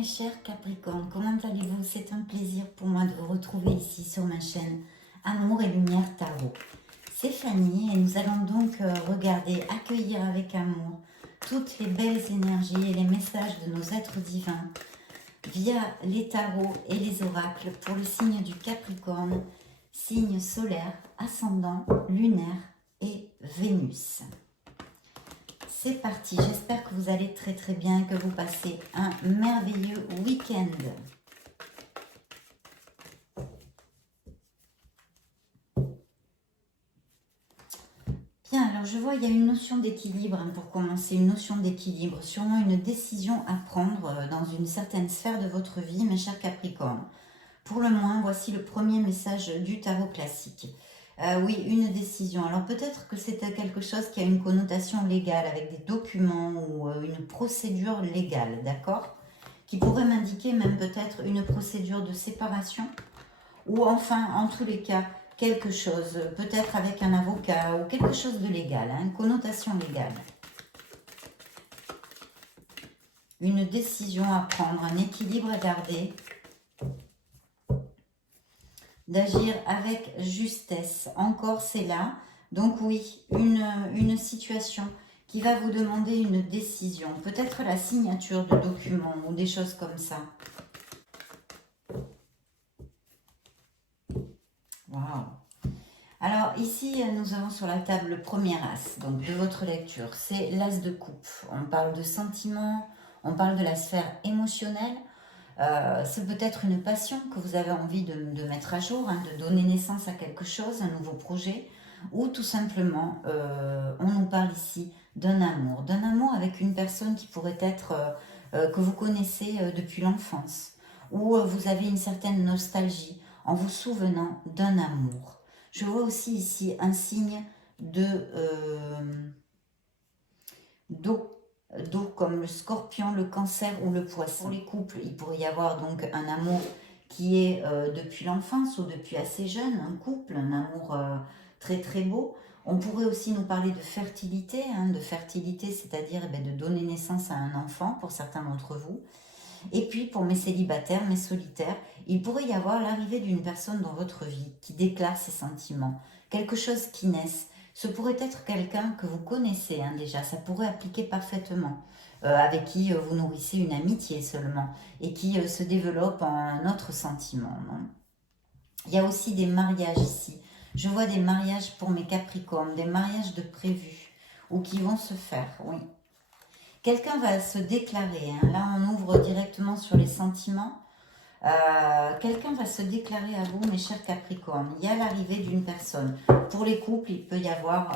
mes chers Capricornes, comment allez-vous? C'est un plaisir pour moi de vous retrouver ici sur ma chaîne Amour et Lumière Tarot. C'est Fanny et nous allons donc regarder, accueillir avec amour toutes les belles énergies et les messages de nos êtres divins via les tarots et les oracles pour le signe du Capricorne, signe solaire, ascendant, lunaire et Vénus. C'est parti, j'espère que vous allez très très bien, que vous passez un merveilleux week-end. Bien, alors je vois il y a une notion d'équilibre pour commencer, une notion d'équilibre, sûrement une décision à prendre dans une certaine sphère de votre vie, mes chers Capricornes. Pour le moins, voici le premier message du tarot classique. Oui, une décision. Alors peut-être que c'est quelque chose qui a une connotation légale avec des documents ou une procédure légale, d'accord? Qui pourrait m'indiquer même peut-être une procédure de séparation ou enfin, en tous les cas, quelque chose, peut-être avec un avocat ou quelque chose de légal, une connotation légale. Une décision à prendre, un équilibre à garder, d'agir avec justesse. Encore, c'est là. Donc oui, une situation qui va vous demander une décision. Peut-être la signature de documents ou des choses comme ça. Waouh! Alors ici, nous avons sur la table le premier as donc, de votre lecture. C'est l'as de coupe. On parle de sentiments, on parle de la sphère émotionnelle. C'est peut-être une passion que vous avez envie de mettre à jour, de donner naissance à quelque chose, un nouveau projet, ou tout simplement, on nous parle ici d'un amour avec une personne qui pourrait être, que vous connaissez depuis l'enfance, ou vous avez une certaine nostalgie en vous souvenant d'un amour. Je vois aussi ici un signe d'eau comme le scorpion, le cancer ou le poisson. Pour les couples, il pourrait y avoir donc un amour qui est depuis l'enfance ou depuis assez jeune, un couple, un amour très très beau. On pourrait aussi nous parler de fertilité, c'est-à-dire de donner naissance à un enfant pour certains d'entre vous. Et puis pour mes célibataires, mes solitaires, il pourrait y avoir l'arrivée d'une personne dans votre vie qui déclare ses sentiments, quelque chose qui naisse. Ce pourrait être quelqu'un que vous connaissez déjà, ça pourrait appliquer parfaitement, avec qui vous nourrissez une amitié seulement, et qui se développe en un autre sentiment. Non? Il y a aussi des mariages ici. Je vois des mariages pour mes Capricornes, des mariages de prévus, ou qui vont se faire, oui. Quelqu'un va se déclarer, là on ouvre directement sur les sentiments. Quelqu'un va se déclarer à vous, mes chers Capricornes. Il y a l'arrivée d'une personne. Pour les couples, il peut y avoir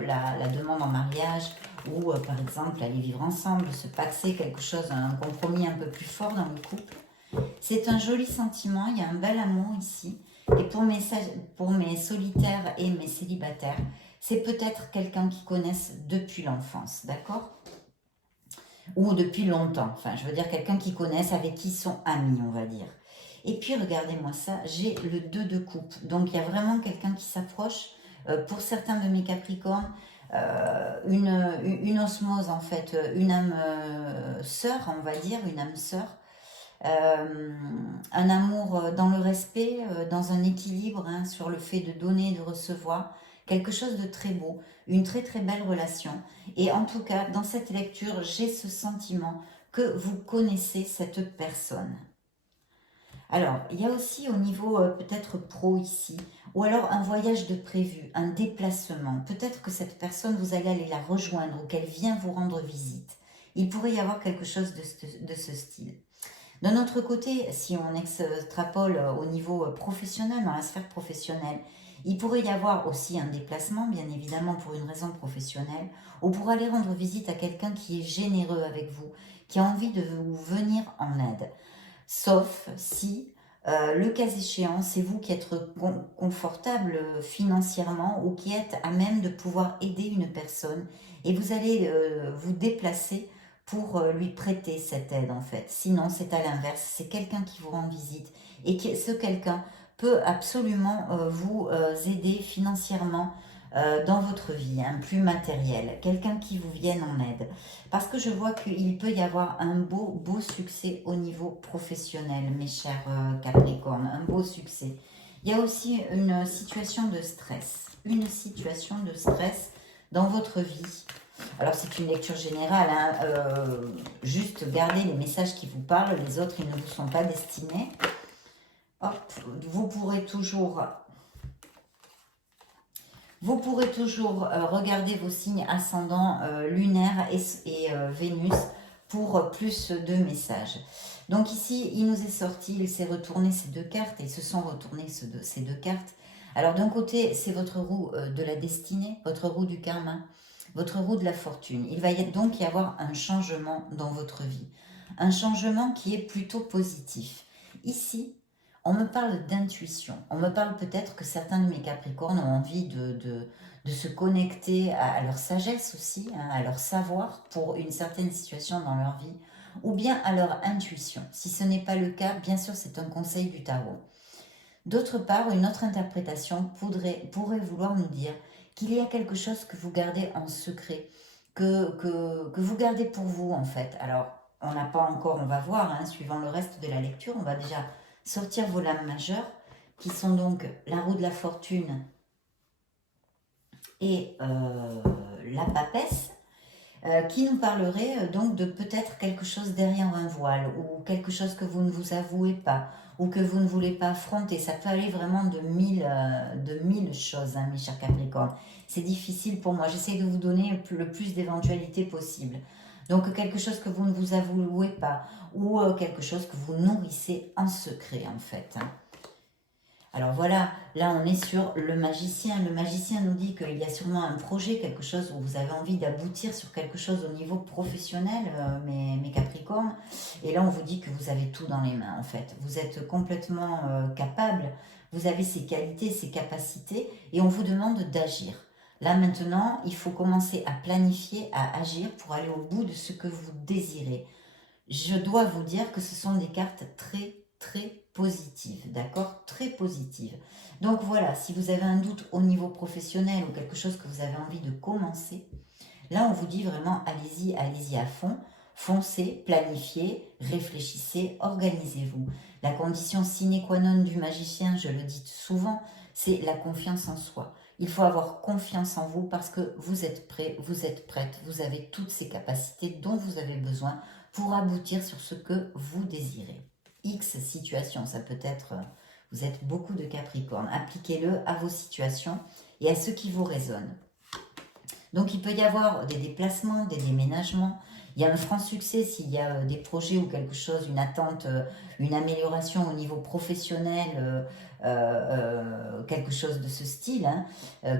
la demande en mariage ou par exemple aller vivre ensemble, se passer quelque chose, un compromis un peu plus fort dans le couple. C'est un joli sentiment, il y a un bel amour ici. Et pour mes solitaires et mes célibataires, c'est peut-être quelqu'un qui connaissent depuis l'enfance, d'accord ? Ou depuis longtemps, enfin je veux dire quelqu'un qui connaissent, avec qui ils sont amis, on va dire. Et puis regardez-moi ça, j'ai le 2 de coupe, donc il y a vraiment quelqu'un qui s'approche, pour certains de mes Capricornes, une osmose en fait, une âme sœur, on va dire, une âme sœur, un amour dans le respect, dans un équilibre sur le fait de donner et de recevoir, quelque chose de très beau, une très très belle relation. Et en tout cas, dans cette lecture, j'ai ce sentiment que vous connaissez cette personne. Alors, il y a aussi au niveau peut-être pro ici, ou alors un voyage de prévu, un déplacement. Peut-être que cette personne, vous allez aller la rejoindre ou qu'elle vient vous rendre visite. Il pourrait y avoir quelque chose de ce style. D'un autre côté, si on extrapole au niveau professionnel, dans la sphère professionnelle, il pourrait y avoir aussi un déplacement, bien évidemment pour une raison professionnelle, ou pour aller rendre visite à quelqu'un qui est généreux avec vous, qui a envie de vous venir en aide. Sauf si, le cas échéant, c'est vous qui êtes confortable financièrement ou qui êtes à même de pouvoir aider une personne et vous allez vous déplacer pour lui prêter cette aide en fait. Sinon, c'est à l'inverse, c'est quelqu'un qui vous rend visite et ce quelqu'un peut absolument vous aider financièrement dans votre vie, hein, plus matériel, quelqu'un qui vous vienne en aide. Parce que je vois qu'il peut y avoir un beau succès au niveau professionnel, mes chers Capricornes, un beau succès. Il y a aussi une situation de stress, dans votre vie. Alors c'est une lecture générale, hein, juste gardez les messages qui vous parlent, les autres ils ne vous sont pas destinés. Hop, vous pourrez toujours regarder vos signes ascendants lunaires et Vénus pour plus de messages. Donc ici, il nous est sorti, il s'est retourné ces deux cartes et ils se sont retournés ces deux cartes. Alors d'un côté, c'est votre roue de la destinée, votre roue du karma, votre roue de la fortune. Il va donc y avoir un changement dans votre vie. Un changement qui est plutôt positif. Ici, on me parle d'intuition. On me parle peut-être que certains de mes Capricornes ont envie de se connecter à leur sagesse aussi, hein, à leur savoir pour une certaine situation dans leur vie, ou bien à leur intuition. Si ce n'est pas le cas, bien sûr, c'est un conseil du tarot. D'autre part, une autre interprétation pourrait vouloir nous dire qu'il y a quelque chose que vous gardez en secret, que vous gardez pour vous en fait. Alors, on n'a pas encore, on va voir, hein, suivant le reste de la lecture, on va déjà sortir vos lames majeures, qui sont donc la roue de la fortune et la papesse, qui nous parlerait donc de peut-être quelque chose derrière un voile, ou quelque chose que vous ne vous avouez pas, ou que vous ne voulez pas affronter. Ça peut aller vraiment de mille choses, hein, mes chers Capricornes. C'est difficile pour moi, j'essaie de vous donner le plus d'éventualités possible. Donc quelque chose que vous ne vous avouez pas, ou quelque chose que vous nourrissez en secret en fait. Hein. Alors voilà, là on est sur le magicien. Le magicien nous dit qu'il y a sûrement un projet, quelque chose où vous avez envie d'aboutir sur quelque chose au niveau professionnel, mes Capricornes. Et là on vous dit que vous avez tout dans les mains en fait. Vous êtes complètement capable, vous avez ces qualités, ces capacités et on vous demande d'agir. Là maintenant, il faut commencer à planifier, à agir pour aller au bout de ce que vous désirez. Je dois vous dire que ce sont des cartes très positives, d'accord? Très positives. Donc voilà, si vous avez un doute au niveau professionnel ou quelque chose que vous avez envie de commencer, là on vous dit vraiment allez-y à fond, foncez, planifiez, réfléchissez, organisez-vous. La condition sine qua non du magicien, je le dis souvent, c'est la confiance en soi. Il faut avoir confiance en vous parce que vous êtes prêt, vous êtes prête, vous avez toutes ces capacités dont vous avez besoin pour aboutir sur ce que vous désirez. X situation, ça peut être, vous êtes beaucoup de Capricorne, appliquez-le à vos situations et à ce qui vous résonne. Donc il peut y avoir des déplacements, des déménagements, il y a un franc succès s'il y a des projets ou quelque chose, une attente, une amélioration au niveau professionnel, quelque chose de ce style hein,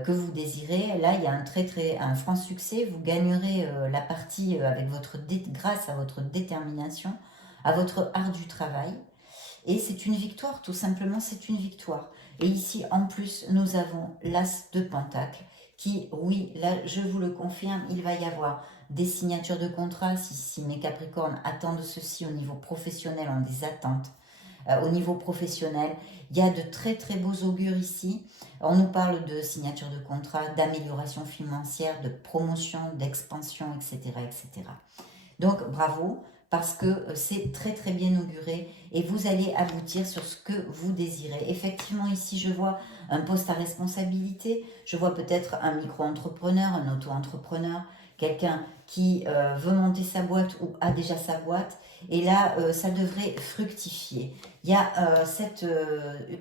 que vous désirez. Là, il y a un franc succès. Vous gagnerez la partie avec grâce à votre détermination, à votre art du travail. Et c'est une victoire, tout simplement, c'est une victoire. Et ici, en plus, nous avons l'As de Pentacle qui, oui, là, je vous le confirme, il va y avoir des signatures de contrats. Si mes Capricornes attendent ceci au niveau professionnel, ont des attentes. Au niveau professionnel, il y a de très beaux augures ici. On nous parle de signature de contrat, d'amélioration financière, de promotion, d'expansion, etc., etc. Donc, bravo, parce que c'est très bien auguré et vous allez aboutir sur ce que vous désirez. Effectivement, ici, je vois un poste à responsabilité, je vois peut-être un micro-entrepreneur, un auto-entrepreneur, quelqu'un qui veut monter sa boîte ou a déjà sa boîte, et là, ça devrait fructifier. Il y a cette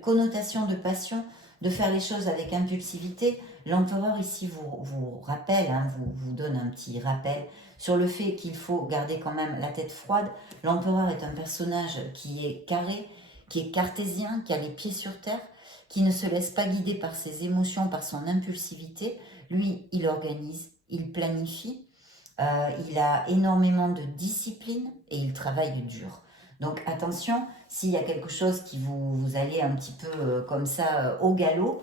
connotation de passion, de faire les choses avec impulsivité. L'empereur ici vous rappelle, hein, vous donne un petit rappel sur le fait qu'il faut garder quand même la tête froide. L'empereur est un personnage qui est carré, qui est cartésien, qui a les pieds sur terre, qui ne se laisse pas guider par ses émotions, par son impulsivité. Lui, il organise, il planifie, il a énormément de discipline et il travaille dur. Donc attention, s'il y a quelque chose qui vous allez un petit peu comme ça au galop,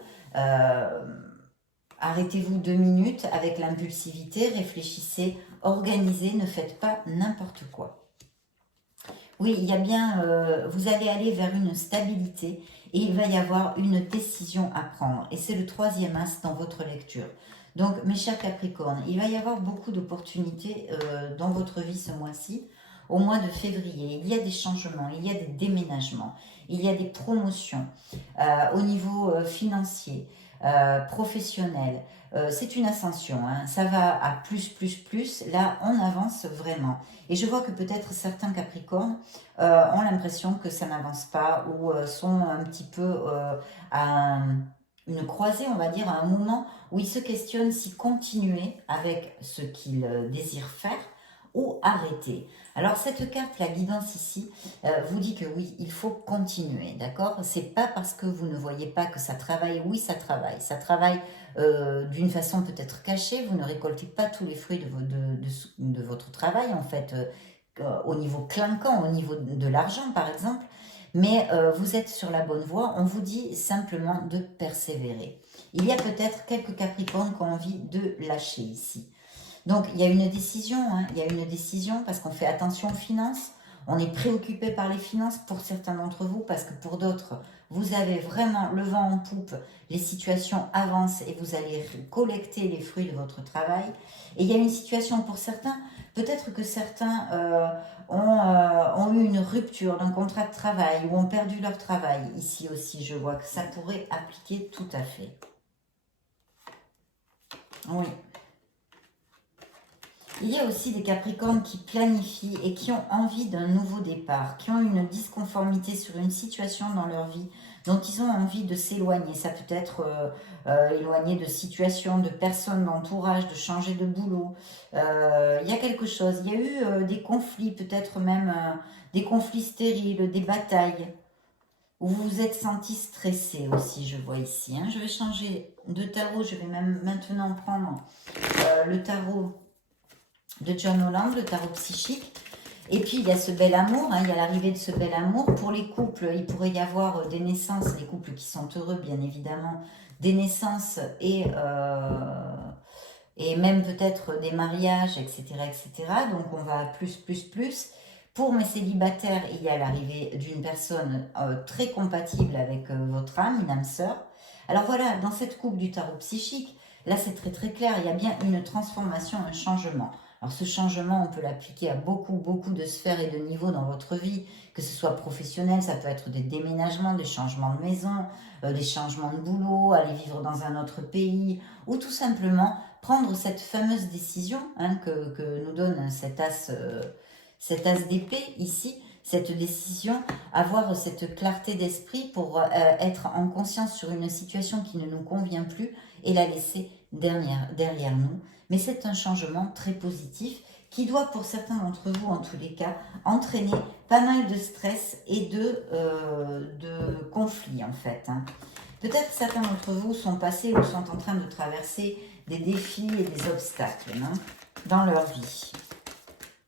arrêtez-vous 2 minutes avec l'impulsivité, réfléchissez, organisez, ne faites pas n'importe quoi. Oui, il y a bien, vous allez aller vers une stabilité et il va y avoir une décision à prendre. Et c'est le troisième as dans votre lecture. Donc, mes chers Capricornes, il va y avoir beaucoup d'opportunités dans votre vie ce mois-ci. Au mois de février, il y a des changements, il y a des déménagements, il y a des promotions au niveau financier, professionnel. C'est une ascension, hein. Ça va à plus, plus, plus. Là, on avance vraiment. Et je vois que peut-être certains Capricornes ont l'impression que ça n'avance pas ou sont un petit peu à une croisée, on va dire, à un moment où ils se questionnent si continuer avec ce qu'ils désirent faire ou arrêter. Alors cette carte, la guidance ici, vous dit que oui, il faut continuer, d'accord? C'est pas parce que vous ne voyez pas que ça travaille, oui ça travaille. Ça travaille d'une façon peut-être cachée, vous ne récoltez pas tous les fruits de votre travail en fait, au niveau clinquant, au niveau de l'argent par exemple, mais vous êtes sur la bonne voie, on vous dit simplement de persévérer. Il y a peut-être quelques Capricornes qui ont envie de lâcher ici. Donc, il y a une décision, hein, il y a une décision parce qu'on fait attention aux finances. On est préoccupé par les finances pour certains d'entre vous parce que pour d'autres, vous avez vraiment le vent en poupe, les situations avancent et vous allez collecter les fruits de votre travail. Et il y a une situation pour certains, peut-être que certains ont eu une rupture d'un contrat de travail ou ont perdu leur travail. Ici aussi, je vois que ça pourrait appliquer tout à fait. Oui. Il y a aussi des Capricornes qui planifient et qui ont envie d'un nouveau départ, qui ont une disconformité sur une situation dans leur vie dont ils ont envie de s'éloigner. Ça peut être éloigner de situations, de personnes, d'entourage, de changer de boulot. Il y a quelque chose. Il y a eu des conflits, peut-être même des conflits stériles, des batailles, où vous vous êtes senti stressé aussi, je vois ici. Hein. Je vais changer de tarot. Je vais même maintenant prendre le tarot de John Holland, le tarot psychique. Et puis il y a ce bel amour, hein, il y a l'arrivée de ce bel amour. Pour les couples, il pourrait y avoir des naissances, les couples qui sont heureux bien évidemment, des naissances et même peut-être des mariages, etc., etc. Donc on va à plus, plus, plus. Pour mes célibataires, il y a l'arrivée d'une personne très compatible avec votre âme, une âme sœur. Alors voilà, dans cette coupe du tarot psychique, là c'est très très clair, il y a bien une transformation, un changement. Alors ce changement, on peut l'appliquer à beaucoup, beaucoup de sphères et de niveaux dans votre vie, que ce soit professionnel, ça peut être des déménagements, des changements de maison, des changements de boulot, aller vivre dans un autre pays, ou tout simplement prendre cette fameuse décision hein, que nous donne cet as d'épée ici, cette décision, avoir cette clarté d'esprit pour être en conscience sur une situation qui ne nous convient plus et la laisser derrière nous. Mais c'est un changement très positif qui doit pour certains d'entre vous en tous les cas entraîner pas mal de stress et de conflits en fait. Hein. Peut-être certains d'entre vous sont passés ou sont en train de traverser des défis et des obstacles hein, dans leur vie,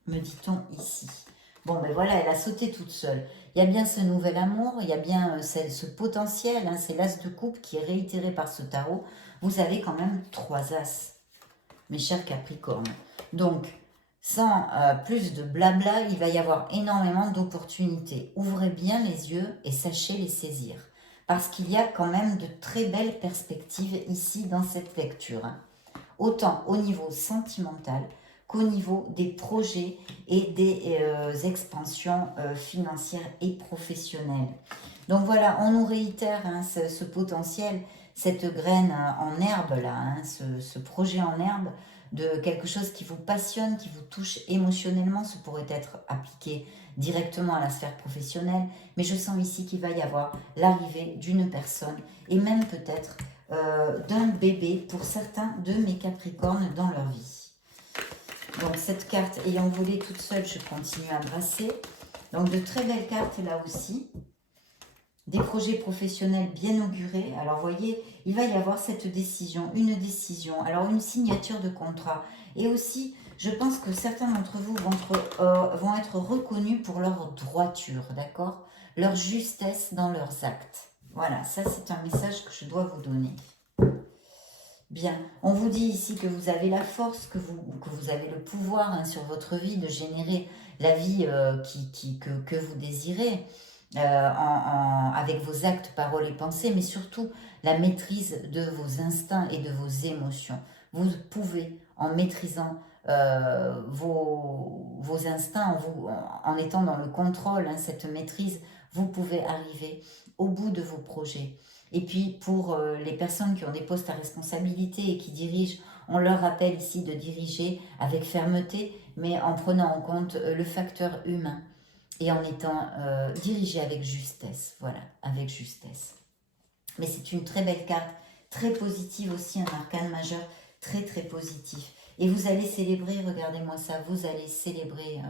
me dit-on ici. Bon, ben voilà, elle a sauté toute seule. Il y a bien ce nouvel amour, il y a bien ce potentiel, hein, c'est l'as de coupe qui est réitéré par ce tarot. Vous avez quand même 3 as, mes chers Capricornes. Donc, sans plus de blabla, il va y avoir énormément d'opportunités. Ouvrez bien les yeux et sachez les saisir. Parce qu'il y a quand même de très belles perspectives ici dans cette lecture. Hein. Autant au niveau sentimental qu'au niveau des projets et des expansions financières et professionnelles. Donc voilà, on nous réitère hein, ce potentiel, cette graine en herbe là, hein, ce projet en herbe de quelque chose qui vous passionne, qui vous touche émotionnellement. Ce pourrait être appliqué directement à la sphère professionnelle, mais je sens ici qu'il va y avoir l'arrivée d'une personne et même peut-être d'un bébé pour certains de mes Capricornes dans leur vie. Donc cette carte ayant volé toute seule, je continue à brasser. Donc de très belles cartes là aussi. Des projets professionnels bien augurés. Alors vous voyez, il va y avoir cette décision, une décision. Alors une signature de contrat. Et aussi, je pense que certains d'entre vous vont être reconnus pour leur droiture, d'accord? Leur justesse dans leurs actes. Voilà, ça c'est un message que je dois vous donner. Bien, on vous dit ici que vous avez la force, que vous avez le pouvoir hein, sur votre vie de générer la vie que vous désirez avec vos actes, paroles et pensées, mais surtout la maîtrise de vos instincts et de vos émotions. Vous pouvez, en maîtrisant vos instincts, en étant dans le contrôle, hein, cette maîtrise, vous pouvez arriver au bout de vos projets. Et puis pour les personnes qui ont des postes à responsabilité et qui dirigent, on leur rappelle ici de diriger avec fermeté, mais en prenant en compte le facteur humain et en étant dirigé avec justesse. Voilà, avec justesse. Mais c'est une très belle carte, très positive aussi, un arcane majeur très très positif. Et vous allez célébrer, regardez-moi ça, vous allez célébrer,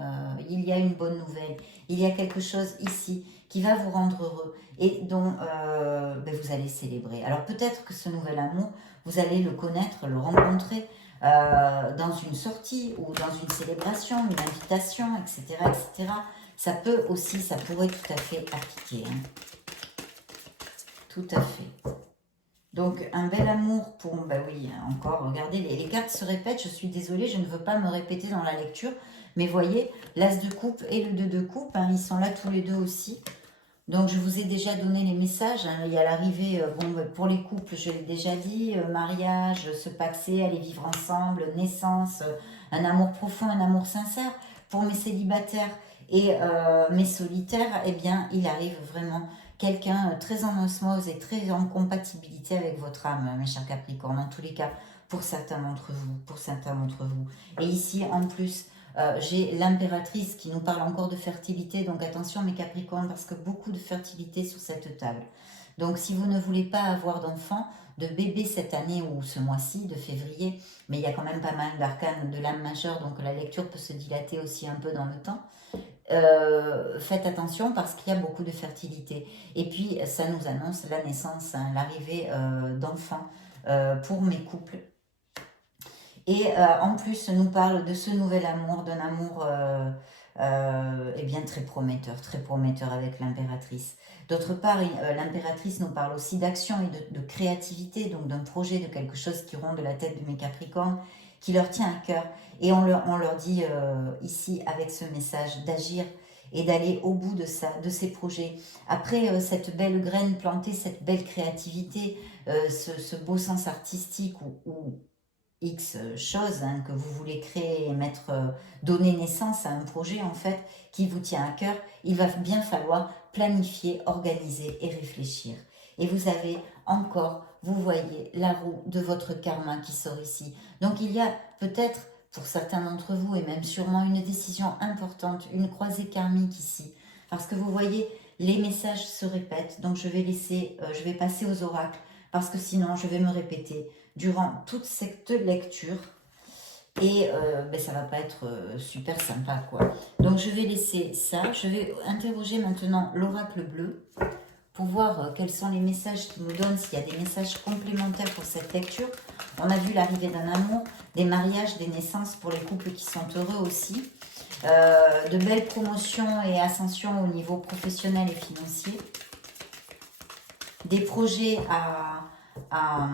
il y a une bonne nouvelle, il y a quelque chose ici qui va vous rendre heureux et dont vous allez célébrer. Alors peut-être que ce nouvel amour, vous allez le connaître, le rencontrer dans une sortie ou dans une célébration, une invitation, etc. etc. Ça peut aussi, ça pourrait tout à fait appliquer. Hein. Tout à fait. Donc, un bel amour pour... Ben oui, encore, regardez, les cartes se répètent. Je suis désolée, je ne veux pas me répéter dans la lecture. Mais voyez, l'As de coupe et le 2 de coupe, hein, ils sont là tous les deux aussi. Donc, je vous ai déjà donné les messages. Hein. Il y a l'arrivée, pour les couples, je l'ai déjà dit, mariage, se paxer, aller vivre ensemble, naissance, un amour profond, un amour sincère. Pour mes célibataires et mes solitaires, eh bien, il arrive vraiment quelqu'un très en osmose et très en compatibilité avec votre âme, mes chers Capricornes, en tous les cas, pour certains d'entre vous, Et ici, en plus, j'ai l'impératrice qui nous parle encore de fertilité, donc attention mes Capricornes, parce que beaucoup de fertilité sur cette table. Donc si vous ne voulez pas avoir d'enfants, de bébés cette année ou ce mois-ci, de février, mais il y a quand même pas mal d'arcanes de l'âme majeure, donc la lecture peut se dilater aussi un peu dans le temps. Faites attention parce qu'il y a beaucoup de fertilité. Et puis, ça nous annonce la naissance, hein, l'arrivée d'enfants pour mes couples. Et en plus, ça nous parle de ce nouvel amour, d'un amour eh bien, très prometteur avec l'impératrice. D'autre part, l'impératrice nous parle aussi d'action et de créativité, donc d'un projet, de quelque chose qui ronde la tête de mes Capricornes, qui leur tient à cœur. Et on leur dit ici, avec ce message, d'agir et d'aller au bout de ça, de ces projets. Après cette belle graine plantée, cette belle créativité, ce beau sens artistique ou X choses hein, que vous voulez créer et donner naissance à un projet en fait qui vous tient à cœur, il va bien falloir planifier, organiser et réfléchir. Et vous avez encore, vous voyez, la roue de votre karma qui sort ici. Donc il y a peut-être, pour certains d'entre vous, et même sûrement une décision importante, une croisée karmique ici. Parce que vous voyez, les messages se répètent, donc je vais passer aux oracles, parce que sinon je vais me répéter durant toute cette lecture et ça va pas être super sympa quoi. Donc je vais laisser ça, je vais interroger maintenant l'oracle bleu pour voir quels sont les messages qu'il nous donne, s'il y a des messages complémentaires pour cette lecture. On a vu l'arrivée d'un amour, des mariages, des naissances pour les couples qui sont heureux aussi, de belles promotions et ascensions au niveau professionnel et financier, des projets à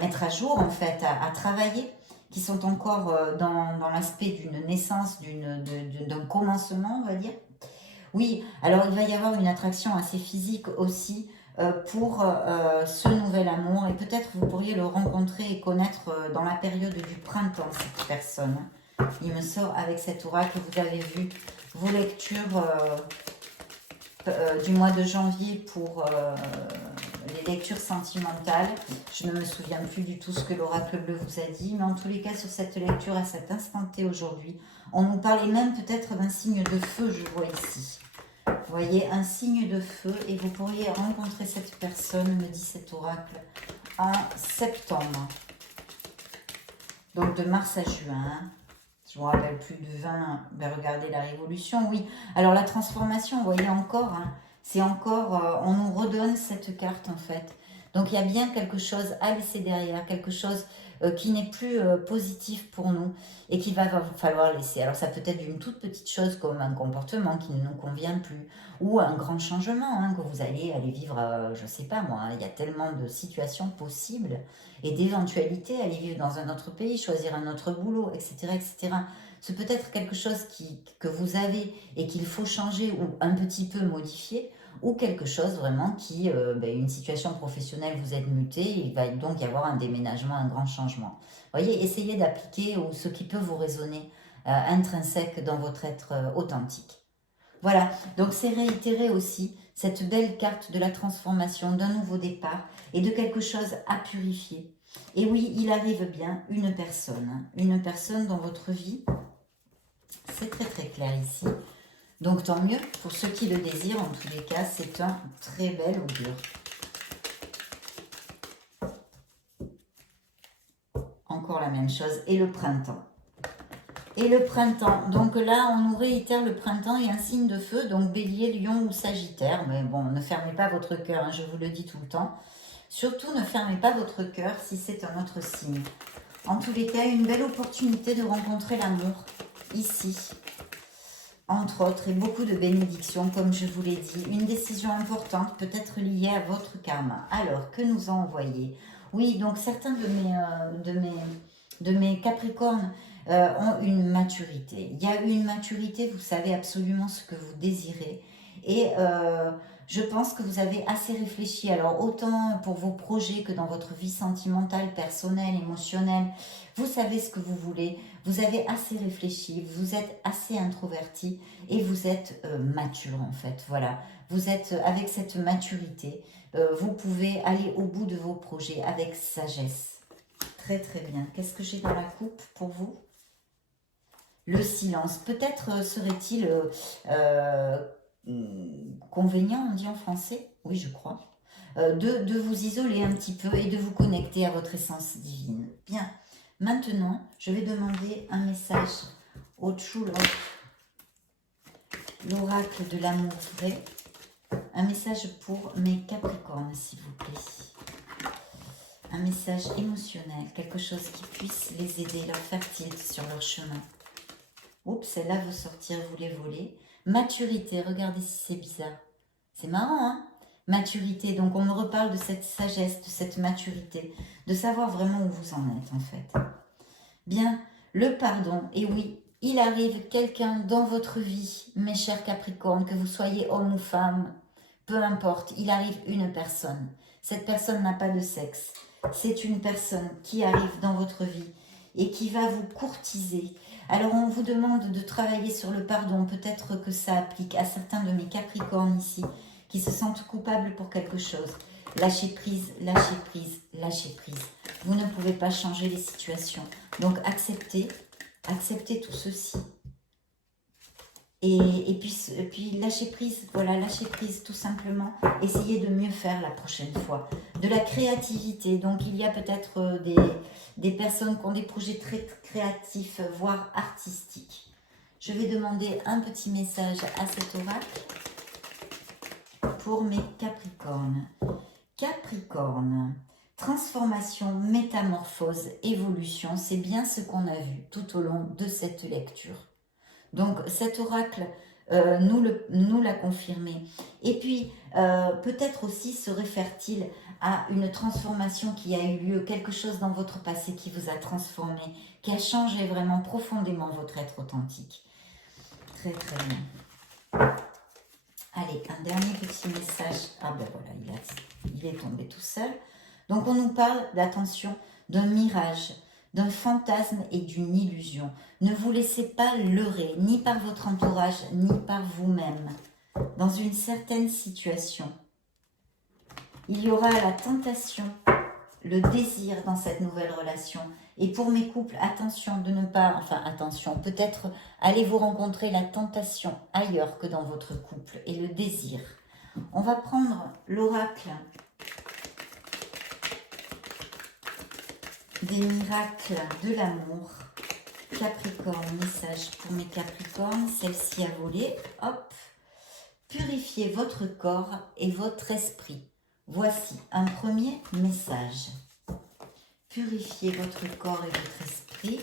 mettre à jour, en fait, à travailler, qui sont encore dans l'aspect d'une naissance, d'un commencement, on va dire. Oui, alors il va y avoir une attraction assez physique aussi pour ce nouvel amour, et peut-être vous pourriez le rencontrer et connaître dans la période du printemps, cette personne. Il me sort avec cet oracle, vous avez vu vos lectures du mois de janvier pour les lectures sentimentales. Je ne me souviens plus du tout ce que l'oracle bleu vous a dit, mais en tous les cas, sur cette lecture à cet instant T aujourd'hui, on nous parlait même peut-être d'un signe de feu, je vois ici. Vous voyez, un signe de feu, et vous pourriez rencontrer cette personne, me dit cet oracle, en septembre. Donc de mars à juin. Je ne me rappelle plus de 20, ben regardez la révolution, oui. Alors la transformation, vous voyez encore, hein, c'est encore, on nous redonne cette carte en fait. Donc il y a bien quelque chose à laisser derrière, quelque chose qui n'est plus positif pour nous et qu'il va falloir laisser. Alors ça peut être une toute petite chose comme un comportement qui ne nous convient plus ou un grand changement hein, que vous allez aller vivre, je ne sais pas moi, il y a tellement de situations possibles et d'éventualités, aller vivre dans un autre pays, choisir un autre boulot, etc. etc. C'est peut-être quelque chose que vous avez et qu'il faut changer ou un petit peu modifier, ou quelque chose vraiment qui, une situation professionnelle, vous êtes muté, il va donc y avoir un déménagement, un grand changement. Voyez, essayez d'appliquer ce qui peut vous résonner intrinsèque dans votre être authentique. Voilà, donc c'est réitérer aussi cette belle carte de la transformation, d'un nouveau départ et de quelque chose à purifier. Et oui, il arrive bien une personne dans votre vie, c'est très très clair ici. Donc tant mieux, pour ceux qui le désirent, en tous les cas, c'est un très bel augure. Encore la même chose, et le printemps. Et le printemps, donc là on nous réitère le printemps et un signe de feu, donc bélier, lion ou sagittaire, mais bon, ne fermez pas votre cœur, hein, je vous le dis tout le temps. Surtout ne fermez pas votre cœur si c'est un autre signe. En tous les cas, une belle opportunité de rencontrer l'amour, ici, entre autres, et beaucoup de bénédictions, comme je vous l'ai dit. Une décision importante, peut-être liée à votre karma. Alors, que nous a envoyé? Oui, donc certains de mes Capricornes ont une maturité. Il y a une maturité, vous savez absolument ce que vous désirez. Et je pense que vous avez assez réfléchi. Alors, autant pour vos projets que dans votre vie sentimentale, personnelle, émotionnelle, vous savez ce que vous voulez. Vous avez assez réfléchi, vous êtes assez introverti et vous êtes mature en fait. Voilà, vous êtes avec cette maturité. Vous pouvez aller au bout de vos projets avec sagesse. Très très bien. Qu'est-ce que j'ai dans la coupe pour vous? Le silence. Peut-être serait-il convénient, on dit en français? Oui, je crois. De vous isoler un petit peu et de vous connecter à votre essence divine. Bien. Maintenant, je vais demander un message au True Love, l'oracle de l'amour vrai. Un message pour mes Capricornes, s'il vous plaît. Un message émotionnel, quelque chose qui puisse les aider, leur faire tilt sur leur chemin. Oups, celle-là veut sortir, vous les voler. Maturité, regardez si c'est bizarre. C'est marrant, hein? Maturité, donc on me reparle de cette sagesse, de cette maturité, de savoir vraiment où vous en êtes en fait. Bien, le pardon, et oui, il arrive quelqu'un dans votre vie, mes chers Capricornes, que vous soyez homme ou femme, peu importe, il arrive une personne. Cette personne n'a pas de sexe. C'est une personne qui arrive dans votre vie et qui va vous courtiser. Alors on vous demande de travailler sur le pardon, peut-être que ça applique à certains de mes Capricornes ici, qui se sentent coupables pour quelque chose. Lâchez prise, lâchez prise, lâchez prise. Vous ne pouvez pas changer les situations. Donc acceptez tout ceci. Et puis lâchez prise, voilà, lâchez prise tout simplement. Essayez de mieux faire la prochaine fois. De la créativité, donc il y a peut-être des personnes qui ont des projets très créatifs, voire artistiques. Je vais demander un petit message à cet oracle pour mes Capricornes. Capricorne, transformation, métamorphose, évolution, c'est bien ce qu'on a vu tout au long de cette lecture. Donc cet oracle nous l'a confirmé. Et puis peut-être aussi se réfère-t-il à une transformation qui a eu lieu, quelque chose dans votre passé qui vous a transformé, qui a changé vraiment profondément votre être authentique. Très très bien. Allez, un dernier petit message. Ah ben voilà, il est tombé tout seul. Donc on nous parle d'attention, d'un mirage, d'un fantasme et d'une illusion. Ne vous laissez pas leurrer, ni par votre entourage, ni par vous-même. Dans une certaine situation, il y aura la tentation, le désir dans cette nouvelle relation. Et pour mes couples, attention de ne pas, enfin attention, peut-être allez vous rencontrer la tentation ailleurs que dans votre couple et le désir. On va prendre l'oracle des miracles de l'amour. Capricorne, message pour mes Capricornes, celle-ci a volé. Hop, purifiez votre corps et votre esprit Voici un premier message. Purifiez votre corps et votre esprit.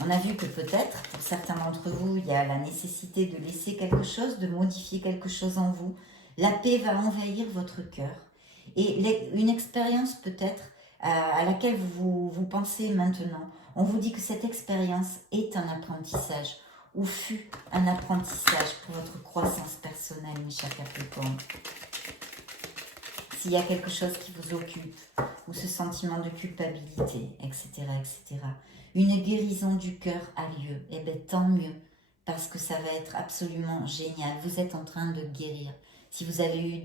On a vu que peut-être, pour certains d'entre vous, il y a la nécessité de laisser quelque chose, de modifier quelque chose en vous. La paix va envahir votre cœur. Et une expérience peut-être à laquelle vous pensez maintenant, on vous dit que cette expérience est un apprentissage ou fut un apprentissage pour votre croissance personnelle, mes chers Capricornes. S'il y a quelque chose qui vous occupe, ou ce sentiment de culpabilité, etc., etc., une guérison du cœur a lieu, et bien tant mieux, parce que ça va être absolument génial. Vous êtes en train de guérir. Si vous avez eu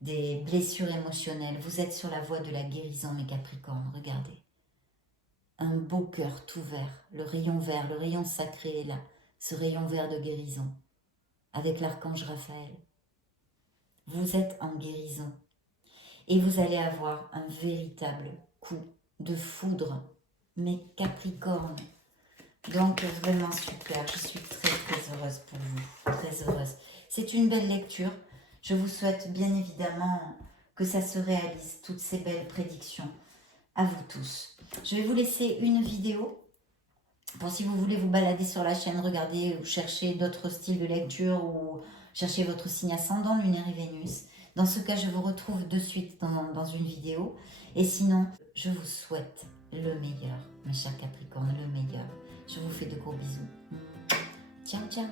des blessures émotionnelles, vous êtes sur la voie de la guérison, mes Capricornes, regardez. Un beau cœur tout vert, le rayon sacré est là, ce rayon vert de guérison, avec l'archange Raphaël. Vous êtes en guérison et vous allez avoir un véritable coup de foudre, mes Capricornes. Donc vraiment super, je suis très heureuse pour vous, très heureuse. C'est une belle lecture, je vous souhaite bien évidemment que ça se réalise, toutes ces belles prédictions, à vous tous. Je vais vous laisser une vidéo, pour si vous voulez vous balader sur la chaîne, regarder ou chercher d'autres styles de lecture ou chercher votre signe ascendant, lunaire et Vénus. Dans ce cas, je vous retrouve de suite dans une vidéo. Et sinon, je vous souhaite le meilleur, mes chers Capricornes, le meilleur. Je vous fais de gros bisous. Ciao, ciao.